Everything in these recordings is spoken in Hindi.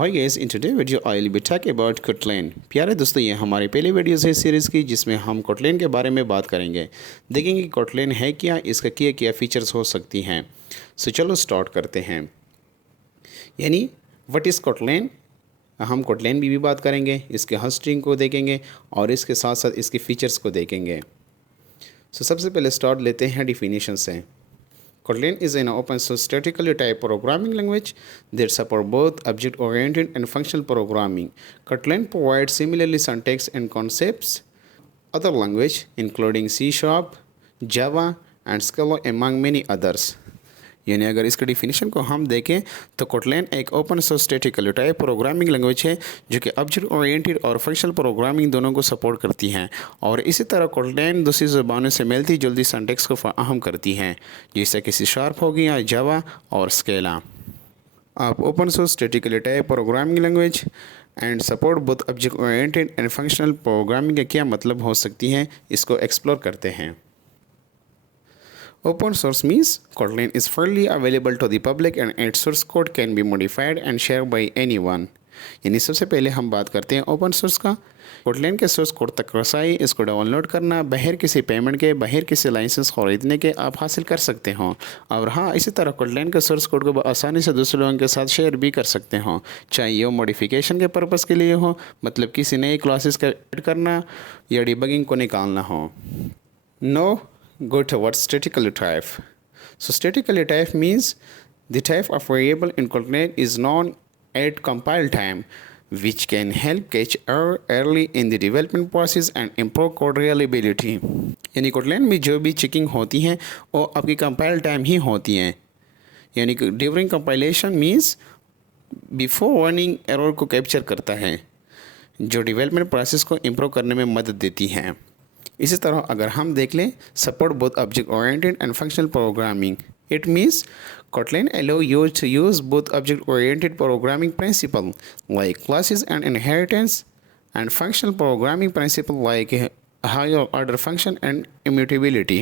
Hi guys, in today video I will be talk about Kotlin. प्यारे दोस्तों, ये हमारी पहली वीडियोस है सीरीज़ की, जिसमें हम कोटलेन के बारे में बात करेंगे। देखेंगे कि कोटलेन है क्या, इसका क्या क्या फीचर्स हो सकती हैं। सो चलो स्टार्ट करते हैं। यानी व्हाट इज़ कोटलेन। हम कोटलेन भी बात करेंगे, इसके हिस्ट्री को देखेंगे और इसके साथ साथ इसके फीचर्स को देखेंगे। सो सबसे पहले स्टार्ट लेते हैं डिफिनीशन से। Kotlin is an open source statically typed programming language that supports both object-oriented and functional programming. Kotlin provides similarly syntax and concepts other language including C#, Java, and Scala among many others. यानी अगर इसके डिफिनीशन को हम देखें तो कोटलेन एक open source statically type programming language है जो कि ऑब्जेक्ट ओरिएंटेड और फंक्शनल प्रोग्रामिंग दोनों को सपोर्ट करती हैं। और इसी तरह कोटलेन दूसरी ज़बानों से मिलती जुलती सिंटैक्स को फराहम करती हैं, जैसे कि C# हो गया, जावा और स्केला। आप open source statically type programming language and support both object oriented and functional programming का क्या मतलब हो सकती है, इसको एक्सप्लोर करते हैं। Open source means Kotlin is freely available to the public and its source code can be modified and shared by anyone. यानी सबसे पहले हम बात करते हैं ओपन सोर्स का। कोटलेन के सोर्स कोड तक रसाई, इसको डाउनलोड करना बगैर किसी पेमेंट के, बगैर किसी लाइसेंस खरीदने के आप हासिल कर सकते हो। और हाँ, इसी तरह कोटलेन के सोर्स कोड को आसानी से दूसरे लोगों के साथ शेयर भी कर सकते हो, चाहे ये मॉडिफिकेशन के पर्पज़ के लिए हो, मतलब किसी नए क्लासेस का ऐड करना या डिबगिंग को निकालना हो। No go towards statically type. So statically type means the type of variable in Kotlin is known at compile time, which can help catch error early in the development process and improve code reliability. यानी कोटलेन में जो भी चेकिंग होती हैं वो आपकी कंपाइल टाइम ही होती हैं। यानी कि during compilation means before running error को कैप्चर करता है, जो डेवलपमेंट प्रोसेस को इम्प्रूव करने में मदद देती हैं। इसी तरह अगर हम देख लें support both object oriented and functional programming, it means Kotlin allow you to use both object oriented programming principle like classes and inheritance and functional programming principle like higher order function and immutability.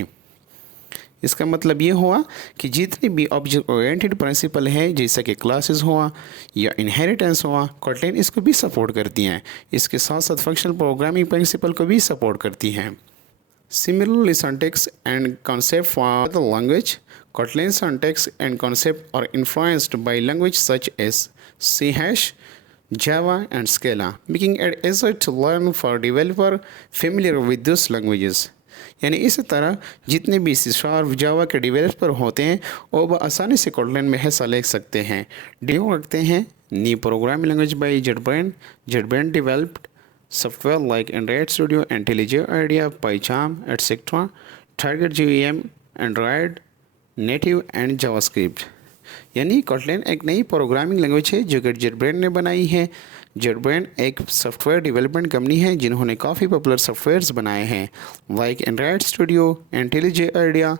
इसका मतलब ये हुआ कि जितनी भी ऑब्जेक्ट ओरिएंटेड प्रिंसिपल है, जैसा कि क्लासेस हुआ या इनहेरिटेंस हुआ, कोटलेन इसको भी सपोर्ट करती हैं। इसके साथ साथ फंक्शनल प्रोग्रामिंग प्रिंसिपल को भी सपोर्ट करती हैं। Similarly syntax and concept for the language, Kotlin syntax and concept are influenced by language such as C#, Java and Scala, making it easier to learn for developer familiar with those languages. यानी इसी तरह जितने भी C# जावा के डेवलपर होते हैं वो आसानी से कोटलेन में हिस्सा ले सकते हैं। डेमो रखते हैं new programming language by JetBrains developed software like Android Studio, IntelliJ IDEA, PyCharm etcetera, target JVM, Android native and JavaScript. यानी कोटलेन एक नई प्रोग्रामिंग लैंग्वेज है जो कि जेटब्रेन ने बनाई है। जेटब्रेन एक सॉफ्टवेयर डेवलपमेंट कंपनी है जिन्होंने काफ़ी पॉपुलर सॉफ्टवेयर्स बनाए हैं like Android Studio, IntelliJ IDEA,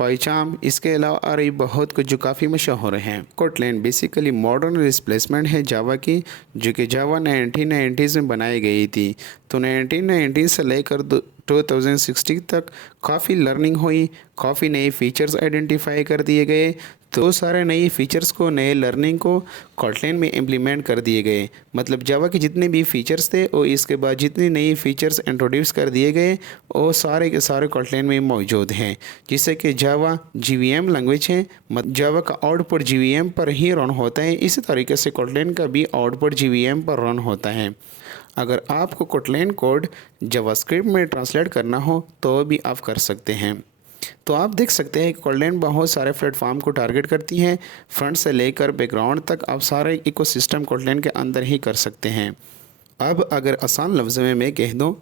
PyCharm, इसके अलावा और भी बहुत कुछ जो काफ़ी मशहूर हैं। कोटलेन बेसिकली मॉडर्न रिप्लेसमेंट है जावा की, जो कि जावा 1990s में बनाई गई थी। तो 1990 से लेकर 2060 तक काफ़ी लर्निंग हुई, काफ़ी नए फीचर्स आइडेंटिफाई कर दिए गए। तो सारे नए फीचर्स को, नए लर्निंग को कोटलेन में इम्प्लीमेंट कर दिए गए। मतलब जावा के जितने भी फीचर्स थे और इसके बाद जितने नए फीचर्स इंट्रोड्यूस कर दिए गए वो सारे के सारे कोटलेन में मौजूद हैं। जिससे कि जावा JVM लैंग्वेज है, जावा का आउटपुट JVM पर ही रन होता है। इसी तरीके से कोटलेन का भी आउटपुट JVM पर रन होता है। अगर आपको कोटलेन कोड जावास्क्रिप्ट में ट्रांसलेट करना हो तो भी आप कर सकते हैं। तो आप देख सकते हैं कि कोटलेन बहुत सारे प्लेटफॉर्म को टारगेट करती हैं, फ्रंट से लेकर बैकग्राउंड तक आप सारे इकोसिस्टम कोटलेन के अंदर ही कर सकते हैं। अब अगर आसान लफ्ज़ों में मैं कह दूं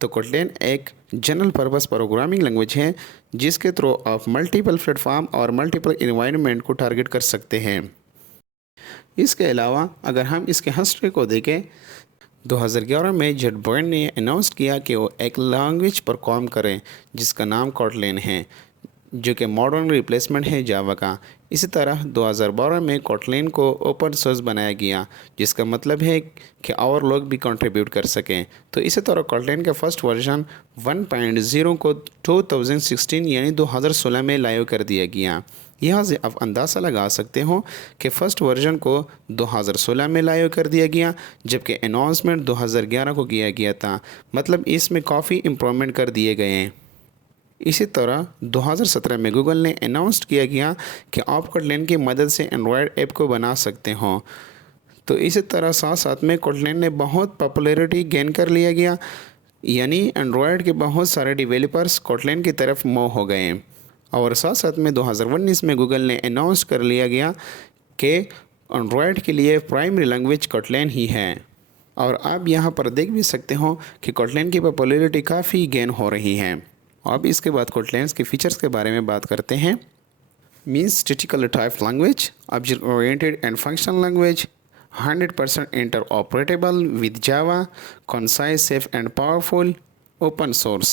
तो कोटलेन एक जनरल पर्पस प्रोग्रामिंग लैंग्वेज है जिसके थ्रू आप मल्टीपल प्लेटफॉर्म और मल्टीपल इन्वायरमेंट को टारगेट कर सकते हैं। इसके अलावा अगर हम इसके हिस्ट्री को देखें, 2011 में जेटब्रेन ने अनाउंस किया कि वो एक लैंग्वेज पर काम करें जिसका नाम कोटलेन है, जो कि मॉडर्न रिप्लेसमेंट है जावा का। इसी तरह 2012 में कोटलेन को ओपन सोर्स बनाया गया, जिसका मतलब है कि और लोग भी कंट्रीब्यूट कर सकें। तो इसी तरह कोटलेन का फर्स्ट वर्जन 1.0 को 2016 यानी 2016 में लाइव कर दिया गया। यहाँ से आप अंदाज़ा लगा सकते हो कि फ़र्स्ट वर्जन को 2016 में लाइव कर दिया गया, जबकि अनाउंसमेंट 2011 को किया गया था। मतलब इसमें काफ़ी इम्प्रूवमेंट कर दिए गए हैं। इसी तरह 2017 में गूगल ने अनाउंस किया गया कि आप कोटलिन की मदद से एंड्रॉयड ऐप को बना सकते हो। तो इसी तरह साथ साथ में कोटलिन ने बहुत पॉपुलैरिटी गेन कर लिया गया, यानी एंड्रॉयड के बहुत सारे डेवलपर्स कोटलिन की तरफ मूव हो गए। और साथ साथ में 2019 में गूगल ने अनाउंस कर लिया गया कि एंड्रॉयड के लिए प्राइमरी लैंग्वेज कोटलिन ही है। और आप यहाँ पर देख भी सकते हो कि कोटलिन की पॉपुलैरिटी काफ़ी गेन हो रही है। अब इसके बाद कोटलिन के फीचर्स के बारे में बात करते हैं। Means statically typed language, object oriented and functional language, 100% interoperable with Java, concise, safe and powerful, open source।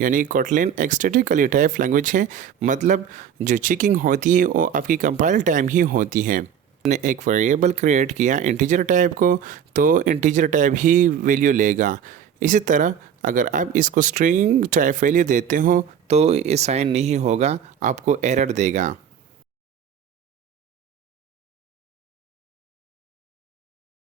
यानी कोटलिन एक स्टैटिकली टाइप लैंग्वेज है, मतलब जो चेकिंग होती है वो आपकी कंपाइल टाइम ही होती है। ने एक वेरिएबल क्रिएट किया इंटीजर टाइप को, तो इंटीजर टाइप ही वैल्यू लेगा। इसी तरह अगर आप इसको स्ट्रिंग टाइप वैल्यू देते हो तो ये साइन नहीं होगा, आपको एरर देगा।